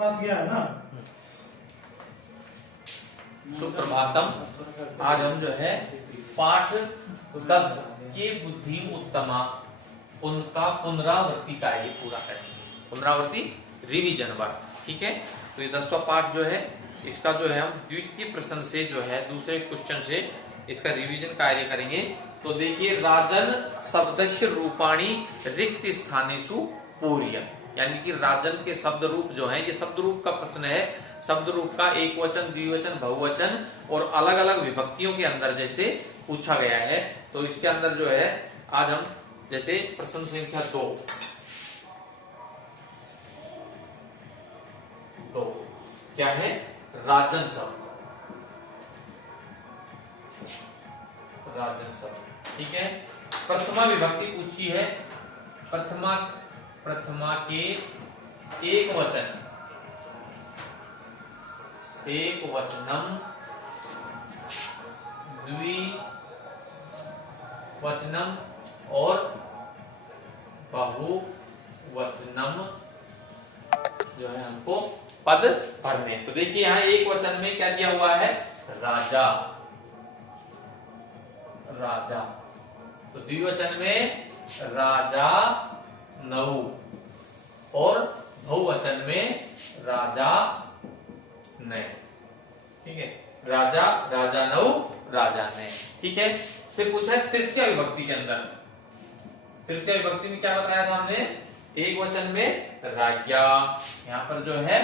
पास गया है ना। सुप्रभातम। आज हम जो है पाठ 10 के बुद्धि उत्तमा उनका पुनरावृत्ति कार्य पूरा करेंगे। पुनरावृत्ति रिवीजन वर्क, ठीक है। तो ये 10वां पाठ जो है इसका जो है हम द्वितीय प्रश्न से जो है दूसरे क्वेश्चन से इसका रिवीजन कार्य करेंगे। तो देखिए, राजन शब्दस्य रूपाणी रिक्त स्थानेषु पूर्य, यानी कि राजन के शब्द रूप जो है, ये शब्द रूप का प्रश्न है। शब्द रूप का एक वचन, द्विवचन, बहुवचन और अलग अलग विभक्तियों के अंदर जैसे पूछा गया है। तो इसके अंदर जो है आज हम जैसे प्रश्न संख्या 2 क्या है, राजन शब्द, राजन शब्द, ठीक है। प्रथमा विभक्ति पूछी है। प्रथमा के एक वचन, एक वचनम, द्विवचनम और बहुवचनम जो है हमको पद भरने। तो देखिए यहाँ एक वचन में क्या दिया हुआ है, राजा, राजा। तो द्विवचन में राजा नौ और बहुवचन में राजा ने, ठीक है। राजा, राजा नौ, राजा ने, ठीक है। फिर पूछा है तृतीय विभक्ति के अंदर। तृतीय विभक्ति में क्या बताया था हमने, एक वचन में राज्ञा, यहाँ पर जो है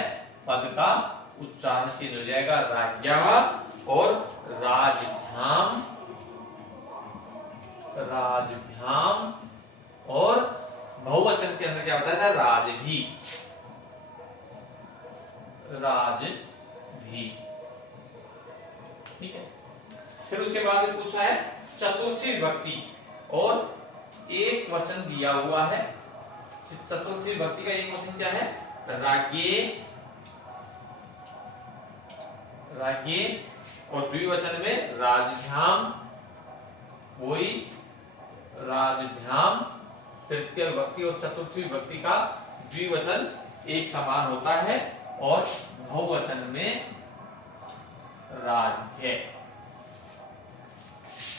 पद का उच्चारण चेंज हो जाएगा, राज्ञा। और राजभ्याम, राजभ्याम। और बहुवचन के अंदर क्या बताया था, राजभी, राजभी, ठीक है। फिर उसके बाद पूछा है चतुर्थी विभक्ति और एक वचन दिया हुआ है। चतुर्थी विभक्ति का एक वचन क्या है, राज्ञे, राज्ञे। और द्विवचन में राजभ्याम, वही राजभ्याम। तृतीय विभक्ति और चतुर्थी विभक्ति का द्विवचन एक समान होता है और बहुवचन में राज्ञे।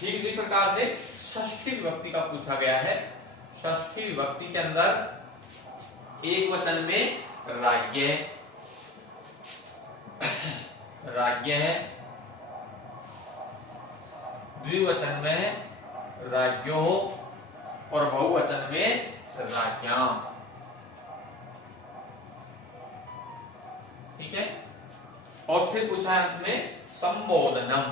ठीक इसी प्रकार से षष्ठी विभक्ति का पूछा गया है। षष्ठी विभक्ति के अंदर एक वचन में राज्ञ, राज्ञ है, द्विवचन में राज्ञो और बहुवचन में राज्ञाम, ठीक है। और फिर पूछा है अंत में संबोधनम,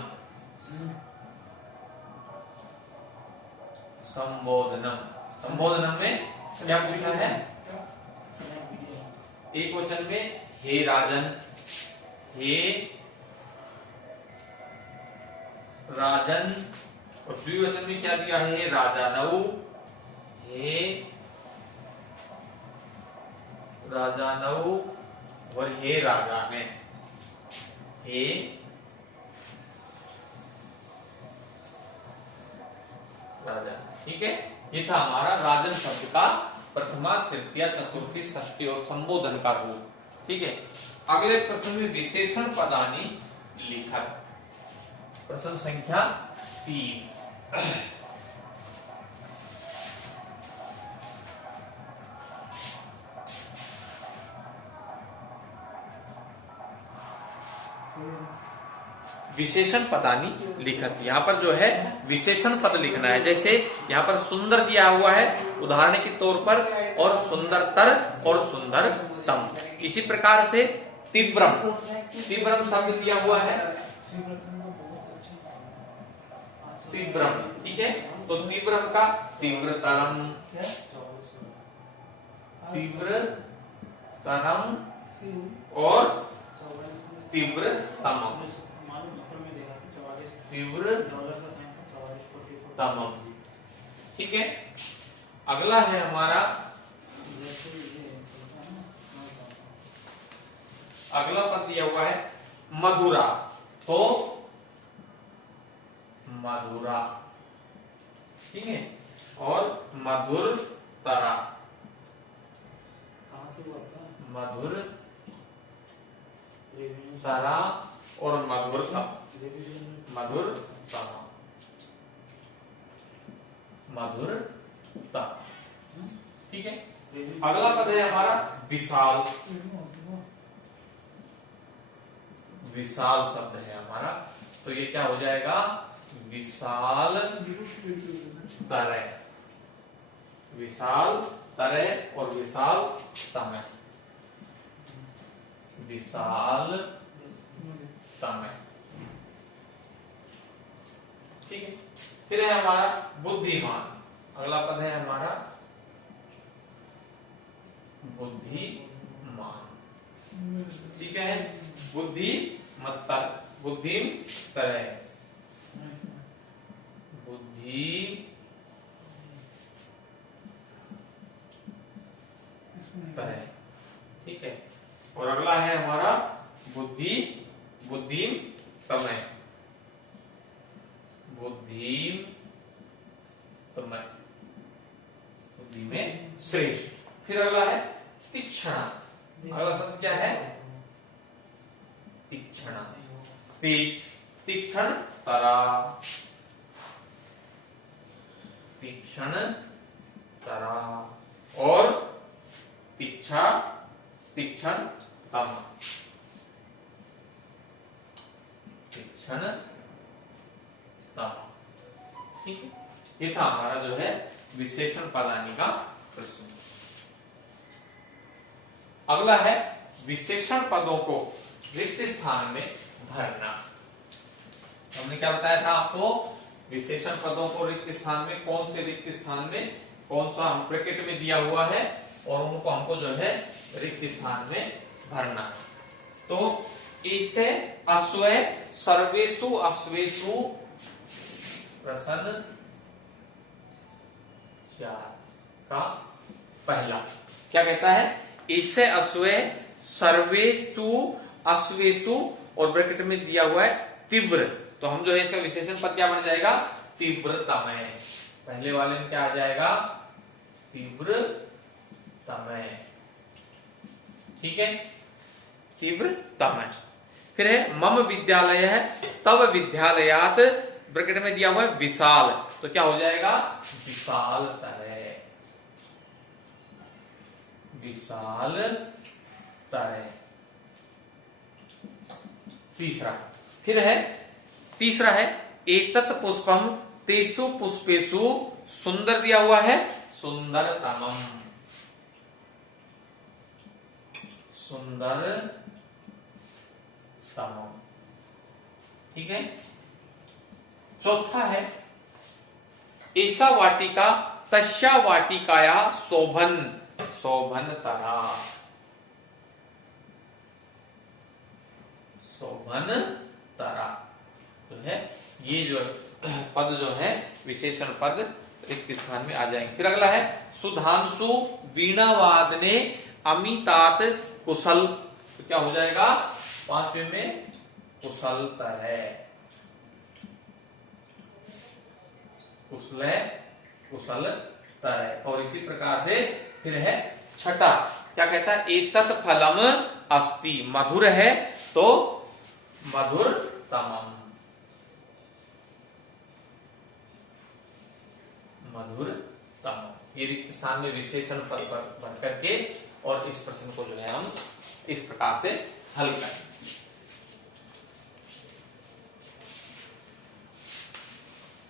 संबोधनम। संबोधनम में क्या पूछा है, एक वचन में हे राजन, हे राजन। और द्विवचन में क्या दिया है, राजा नऊ, हे राजा नऊ। और हे राजा में हे राजा, ठीक है। ये था हमारा राजन शब्द का प्रथमा, तृतीया, चतुर्थी, षष्ठी और संबोधन का रूप, ठीक है। अगले प्रश्न में विशेषण पदानी लिखत, प्रश्न संख्या 3। विशेषण पदानी लिखत, यहाँ पर जो है विशेषण पद लिखना है। जैसे यहाँ पर सुंदर दिया हुआ है उदाहरण के तौर पर, और सुंदरतर और सुंदरतम। इसी प्रकार से तीव्रम, तीव्रम शब्द दिया हुआ है, तीव्रम, ठीक है। तो तीव्रम का तीव्रतरम, तीव्रतरम और तीव्रतमम, तीव्रतमम, ठीक है। अगला है हमारा, अगला पद दिया हुआ है मधुरा। तो मधुरा, ठीक है। और मधुरतरा, मधुर तरा और मधुरतम, मधुरतम, मधुरतम। ठीक है। अगला पद है हमारा विशाल। विशाल शब्द है हमारा, तो ये क्या हो जाएगा? विशाल तरह, विशाल तरह और विशाल तमय, विशाल तमय। ठीक है। फिर है हमारा बुद्धिमान। अगला पद है हमारा बुद्धिमान। ठीक है। बुद्धि मत्तर, बुद्धि तरह, बुद्धि तरह। ठीक है। और अगला है हमारा बुद्धि, बुद्धि तमय, बुद्धि तमय, बुद्धि में श्रेष्ठ। फिर अगला है तीक्ष्ण। अगला शब्द क्या है? तीक्ष्ण। तीक्ष्ण तरा, तीक्ष्ण तरा और तीक्ष्ण तम, तीक्ष्ण तम। ठीक है। ये था हमारा जो है विशेषण पदानी का प्रश्न। अगला है विशेषण पदों को रिक्त स्थान में भरना। हमने क्या बताया था आपको? विशेषण पदों को रिक्त स्थान में, कौन से रिक्त स्थान में, कौन सा हम ब्रैकेट में दिया हुआ है और उनको हमको जो है रिक्त स्थान में भरना। तो इसे अश्वय सर्वेषु अश्वेषु प्रश्न 4 का पहला क्या कहता है? इसे अश्वय सर्वेषु अश्वेषु और ब्रैकेट में दिया हुआ है तीव्र, तो हम जो है इसका विशेषण पद क्या बन जाएगा? तीव्रतमय। पहले वाले में क्या आ जाएगा? तीव्रतमय। ठीक है। तीव्रतमय। फिर है मम विद्यालय है तब विद्यालयात, ब्रैकेट में दिया हुआ है विशाल, तो क्या हो जाएगा? विशाल तरह, विशाल तरह। तीसरा फिर है, तीसरा है एतत् पुष्पम तेषु पुष्पेषु, सुंदर दिया हुआ है सुंदरतमम, सुंदरतमम। ठीक है। चौथा है ऐसा वाटिका तस्या वाटिकाया शोभन, शोभनतरा, शोभनतरा जो है ये जो पद जो है विशेषण पद रिक्त स्थान में आ जाएंगे। फिर अगला है सुधांशु वीणावादने अमितात कुशल, तो क्या हो जाएगा? पांचवें में कुशल तरह, कुशल कुशल तरह। और इसी प्रकार से फिर है छठा, क्या कहता है? एतत् फलम अस्ति, मधुर है तो मधुरतमम, मधुरतमम। ये रिक्त स्थान में विशेषण पद पर भर करके और इस प्रश्न को जो है हम इस प्रकार से हल करें।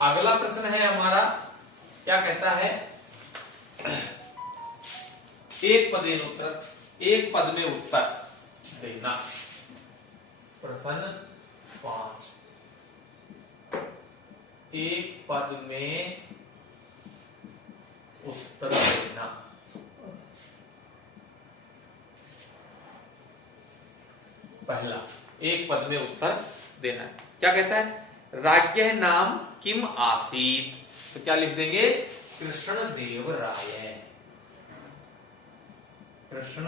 अगला प्रश्न है हमारा, क्या कहता है? एक पद में उत्तर, एक पद में उत्तर देना। प्रश्न 5, एक पद में उत्तर देना। पहला, एक पद में उत्तर देना। क्या कहता है? राज्य नाम किम आसीत, तो क्या लिख देंगे? कृष्ण देव राय, कृष्ण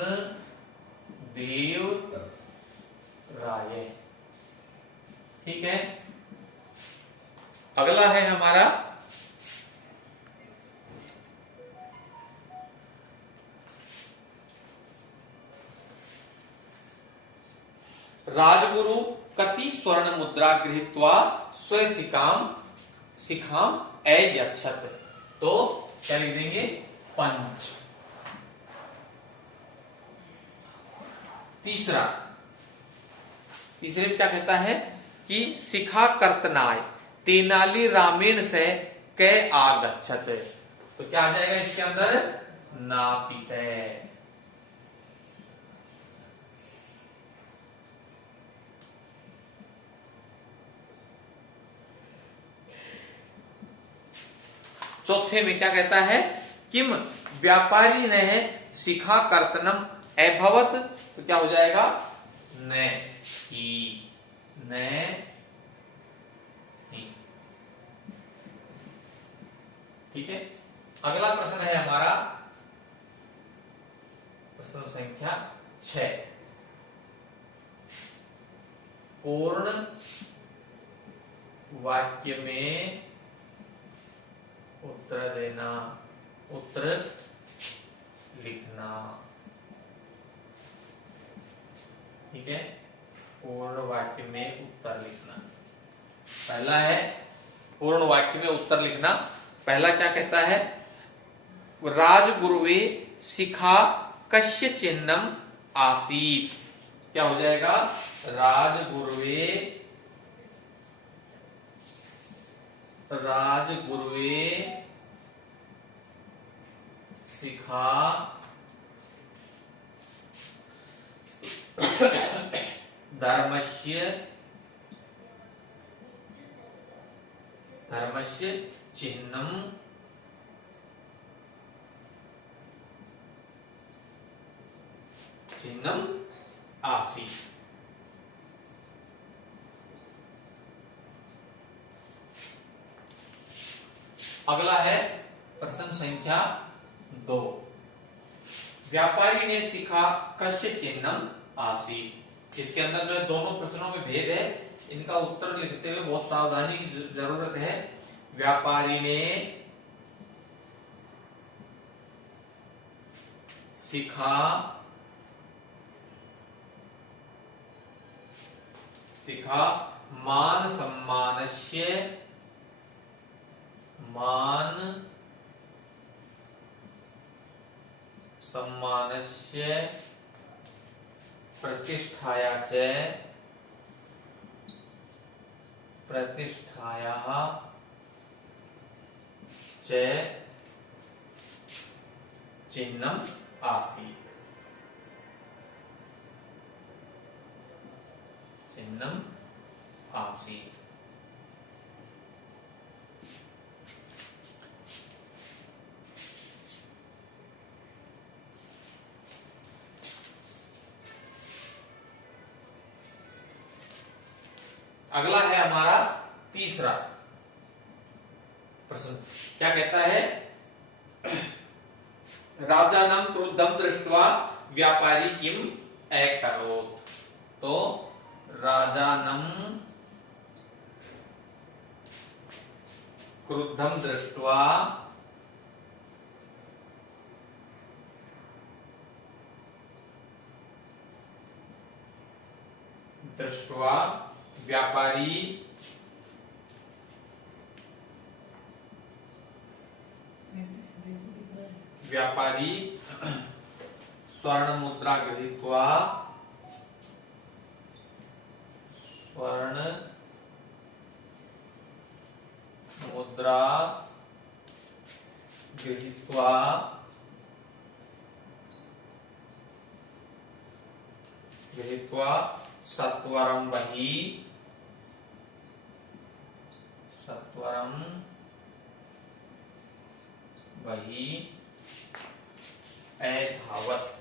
देव राय। ठीक है। अगला है हमारा राजगुरु कति स्वर्ण मुद्रा गृहीत्वा स्वय शिखाम अयच्छत्। तो क्या लिख देंगे? पंच। तीसरे में क्या कहता है कि शिखा कर्तनाय तेनाली रामेण से कै आगच्छत। तो क्या आ जाएगा इसके अंदर? नापित। चौथे में क्या कहता है? किम व्यापारी ने शिखा कर्तनम अभवत। तो क्या हो जाएगा? न ही। ठीक है। अगला प्रश्न है हमारा प्रश्न संख्या 6। पूर्ण वाक्य में उत्तर देना, उत्तर लिखना। ठीक है। पूर्ण वाक्य में उत्तर लिखना। पहला है पूर्ण वाक्य में उत्तर लिखना। पहला क्या कहता है? राजगुरुवे शिखा कस्य चिन्हम आसीत। क्या हो जाएगा? राजगुरुवे शिखा धर्मस्य चिन्हम आसीत। अगला है प्रश्न संख्या 2। व्यापारी ने सीखा कस्य चिन्हम आसीत। इसके अंदर जो है दोनों प्रश्नों में भेद है। इनका उत्तर लिखते हुए बहुत सावधानी की जरूरत है। व्यापारी ने सीखा मान सम्मानस्य प्रतिष्ठाया च चिन्हम आसीत। अगला है हमारा तीसरा प्रश्न। क्या कहता है? राजानं क्रुद्धं दृष्ट्वा व्यापारी किम अकरोत्। तो राजानं क्रुद्धं दृष्ट्वा व्यापारी स्वर्ण मुद्रा गृहीत्वा सत्वरं बहि अधावत्।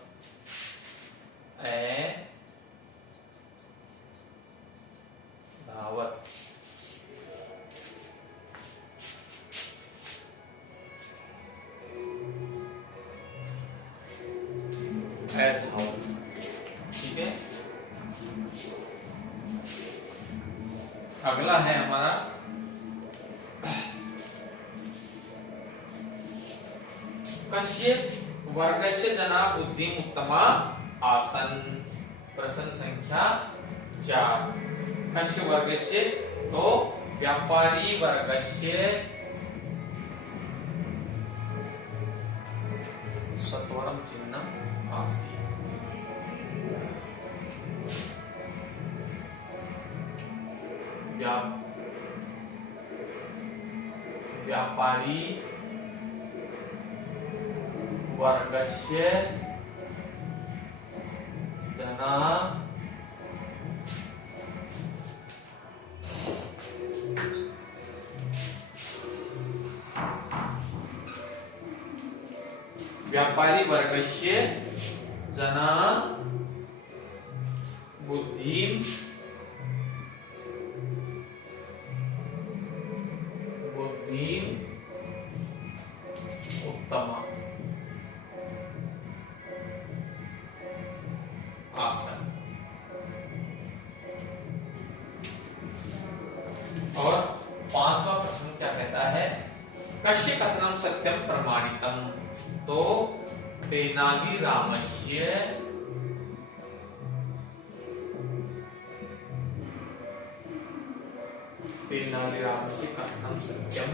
ठीक है। अगला है हमारा कस्य वर्गस्य जना बुद्धिम उत्तमा आसन। प्रश्न संख्या 4 कस्य वर्गस्य तो व्यापारी वर्गस्य सत्वरम चिन्हम आसीत्। व्यापारी वर्गस्य जना व्यापारी वर्गस्य जना बुद्धिं उत्तम आसन। और 5वां प्रश्न क्या कहता है, कस्य कथनम सत्यम प्रमाणितम, तो तेनालीरामस्य कथनम सत्यम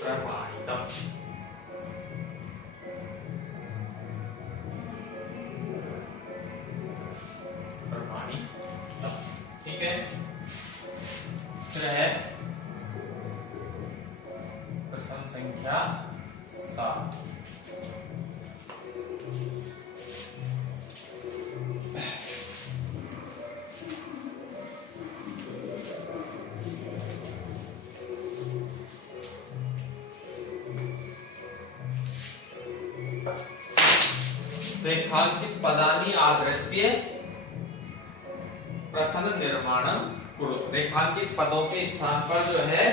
प्रमाणितम। ठीक है, फिर है प्रश्न संख्या 7। रेखांकित पदानि आधृत्य प्रश्न निर्माणम कुरु। रेखांकित पदों के स्थान पर जो है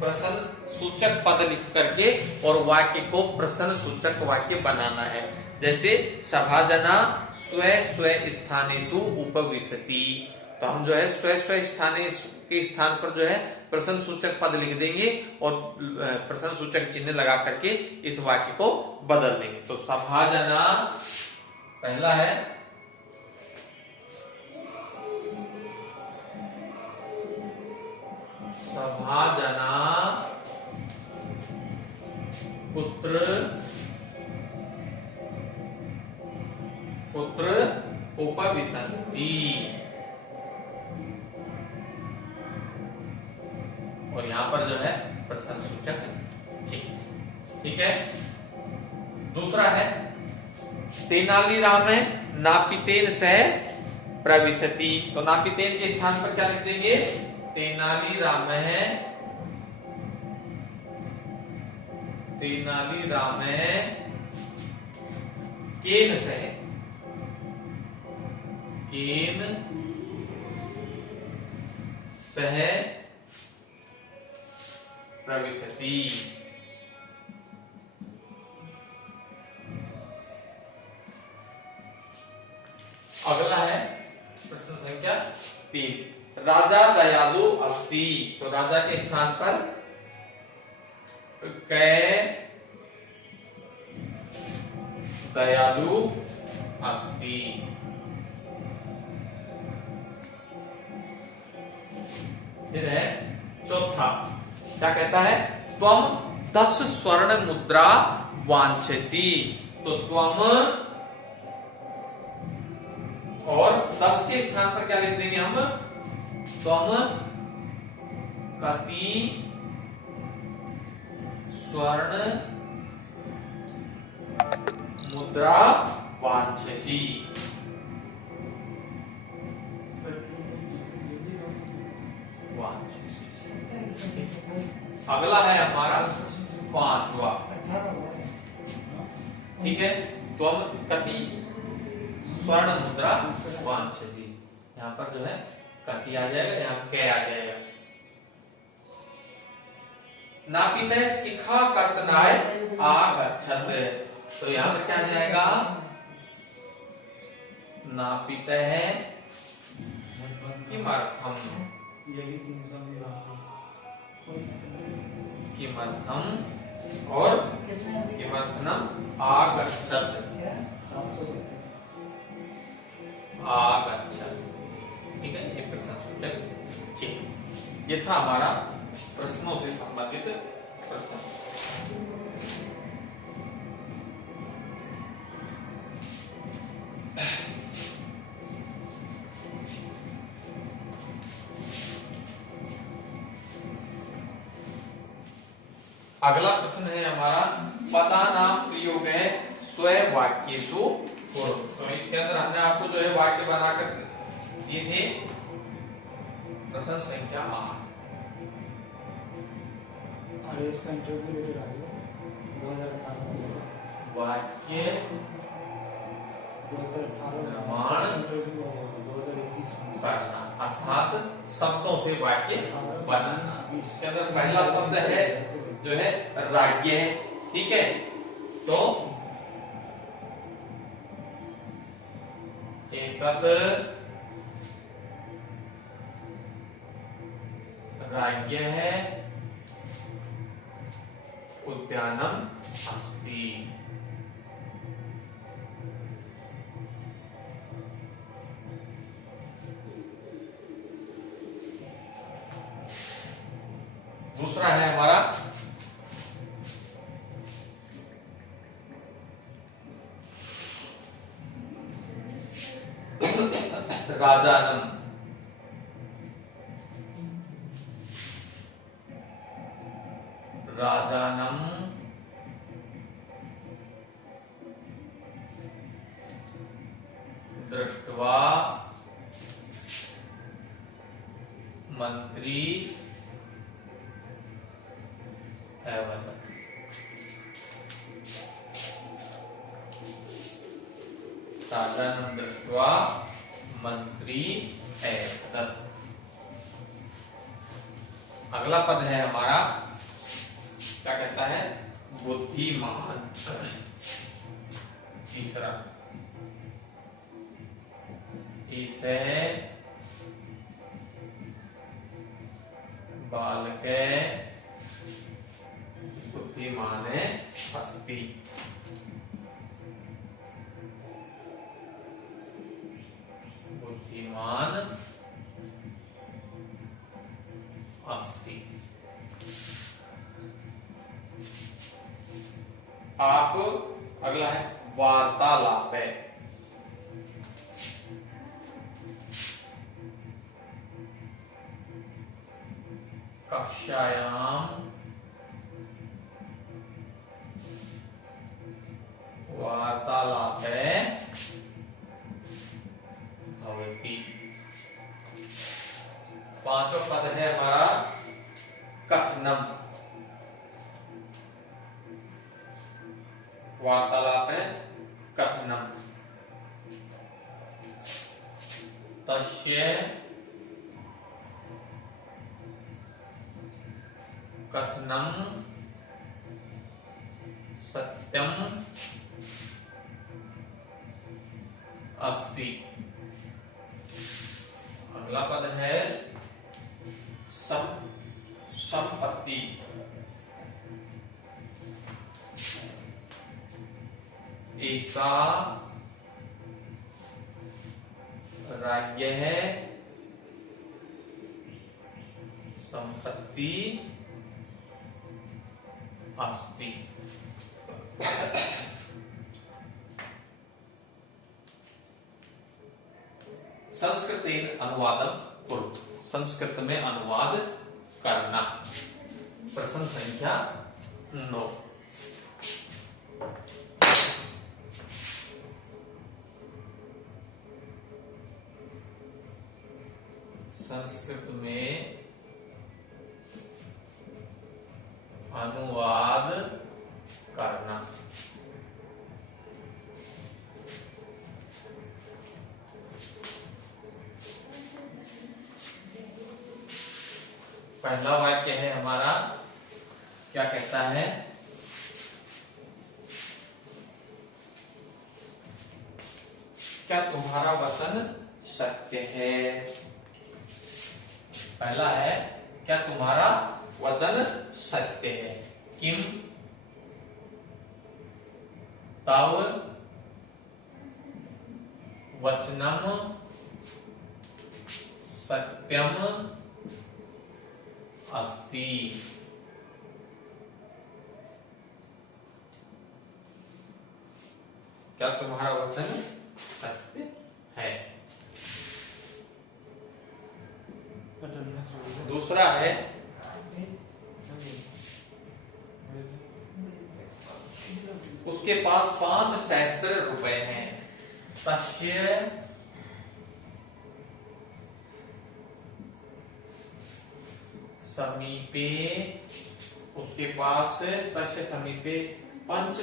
प्रश्न सूचक पद लिख करके और वाक्य को प्रश्न सूचक वाक्य बनाना है। जैसे सभाजना स्व स्व स्थानेषु उपविशति, तो हम जो है स्व स्व स्थाने के स्थान पर जो है प्रश्न सूचक पद लिख देंगे और प्रश्न सूचक चिन्ह लगा करके इस वाक्य को बदल देंगे। तो सभाजना पहला है, सभाजना पुत्र उपविशन्ति, और यहां पर जो है प्रश्न सूचक चिन्ह। ठीक है, दूसरा है तेनालीराम नापितेन सह प्रविशति, तो नापितेन के स्थान पर क्या लिख देंगे, तेनालीराम केन सह प्रविशति। अगला है प्रश्न संख्या 3, राजा दयालु अस्ति, तो राजा के स्थान पर कै दयालु अस्ति। फिर है चौथा, क्या कहता है, त्वम 10 स्वर्ण मुद्रा वांछसि, तो त्वम और 10 के स्थान पर क्या लिख देंगे हम, त्वम कति स्वर्ण मुद्रा वांछसि। अगला है हमारा 5वां, ठीक है, त्वम कति स्वर्ण मुद्रा वांछसि, यहाँ पर जो है कति आ जाएगा, यहाँ कै आ जाएगा। नापितः शिखा कर्तनाय आगच्छत, तो यहाँ पर क्या आ जाएगा, नापितः किमर्थम और किमर्थनम आगच्छत्, आगच्छत्। ठीक है, ये प्रश्न सूचक चिन्ह। ये था हमारा प्रश्नों से संबंधित प्रश्न। अगला प्रश्न है हमारा पदानाम प्रयोग है स्वयं वाक्येषु कुरु। तो इसके अंदर हमने आपको जो है वाक्य बनाकर दिए थे। प्रश्न संख्या 8। इसका इंटरव्यू लेटर आ गया 2018 वाक्य 2018 निर्माण इंटरव्यू 2021 करना, अर्थात शब्दों से वाक्य बनाना। इसके अंदर पहला शब्द है जो है राज्य है। ठीक है, तो एतत् राज्य है उद्यानम अस्ति। दूसरा है हमारा राजानम, राजानम दृष्ट्वा मंत्री अवदत्। राजानम दृष्ट्वा मंत्री अवदत्। अगला पद है हमारा, क्या कहता है, बुद्धिमान। तीसरा, इसे बालके बुद्धिमाने अस्ति। बुद्धिमान अस्ति। आप अगला है वार्तालाप है। कक्षायाम वार्तालापे भवति। पांचवा पद है हमारा कथनम। वार्तालाप है कथनम। तस्य कथनम सत्यम अस्ति। अगला पद है संपत्ति। ऐसा राज्य है संपत्ति अस्ति। संस्कृतेन अनुवादम कुरु। संस्कृत में अनुवाद करना। प्रश्न संख्या 9। संस्कृत में अनुवाद करना। पहला वाक्य है हमारा, क्या कहता है, क्या तुम्हारा वचन सत्य है। पहला है, क्या तुम्हारा वचन सत्य है। किम तव वचनम सत्यम अस्ति। क्या तुम्हारा वचन सत्य है? दूसरा है उसके पास 5 सहस्त्र रुपए हैं। तस्य समीपे, उसके पास तस्य समीपे 5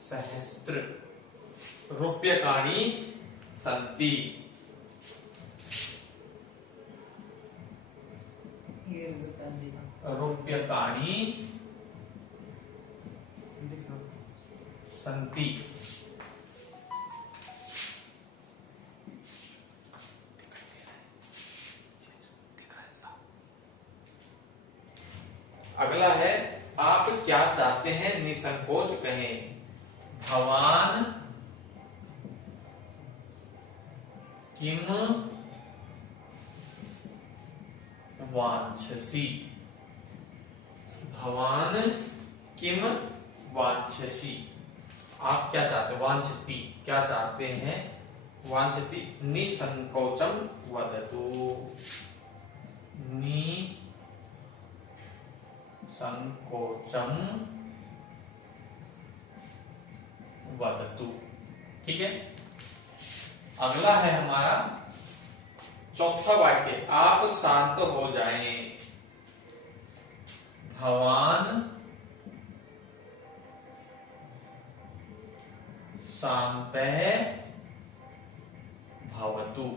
सहस्त्र रूप्यकाणि सन्ति। रूप्यकाणि सन्ति। अगला है आप क्या चाहते हैं, निसंकोच कहें। भवान किम वांछसि। भवान किम वांछसि, आप क्या चाहते हैं। वांछति, क्या चाहते हैं। वांछति निसंकोचम वदतु। निसंकोचम वदतु। ठीक है। अगला है हमारा चौथा वाक्य, आप शांत हो जाएं। भवान शान्तः भवतु।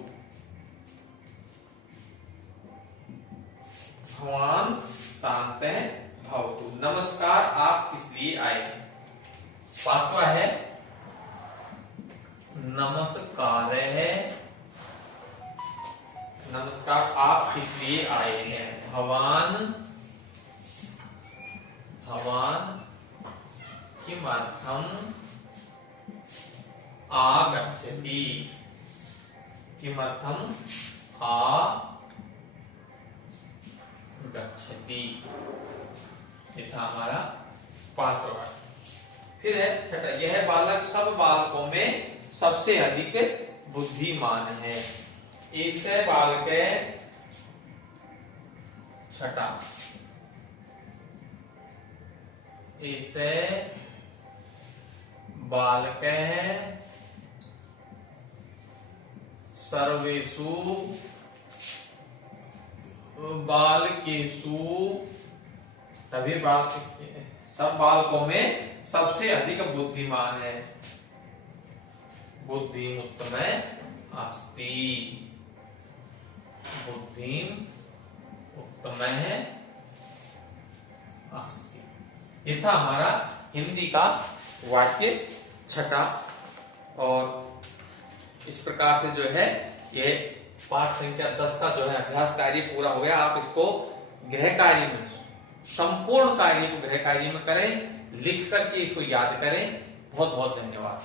भवान शान्तः भवतु। नमस्कार, आप किस लिए आए हैं। पांचवा है नमस्कार है। नमस्कार, आप किस लिए आए हैं। भवान किमर्थम आगच्छति। किमर्थम आगच्छति। ये था हमारा पांचवा वाक्य। फिर है छठा, यह बालक सब बालकों में सबसे अधिक बुद्धिमान है। ऐसे बालक छठा, ऐसे बालक सर्वेषु बालकेषु, सब बालकों में सबसे अधिक बुद्धिमान है। बुद्धिमुत्तम अस्ति। बुद्धिमुत्तम अस्ति। ये था हमारा हिंदी का वाक्य छठा। और इस प्रकार से जो है ये पाठ संख्या 10 का जो है अभ्यास कार्य पूरा हो गया। आप इसको गृह कार्य में, संपूर्ण कार्य को गृह कार्य में करें, लिख करके इसको याद करें। बहुत बहुत धन्यवाद।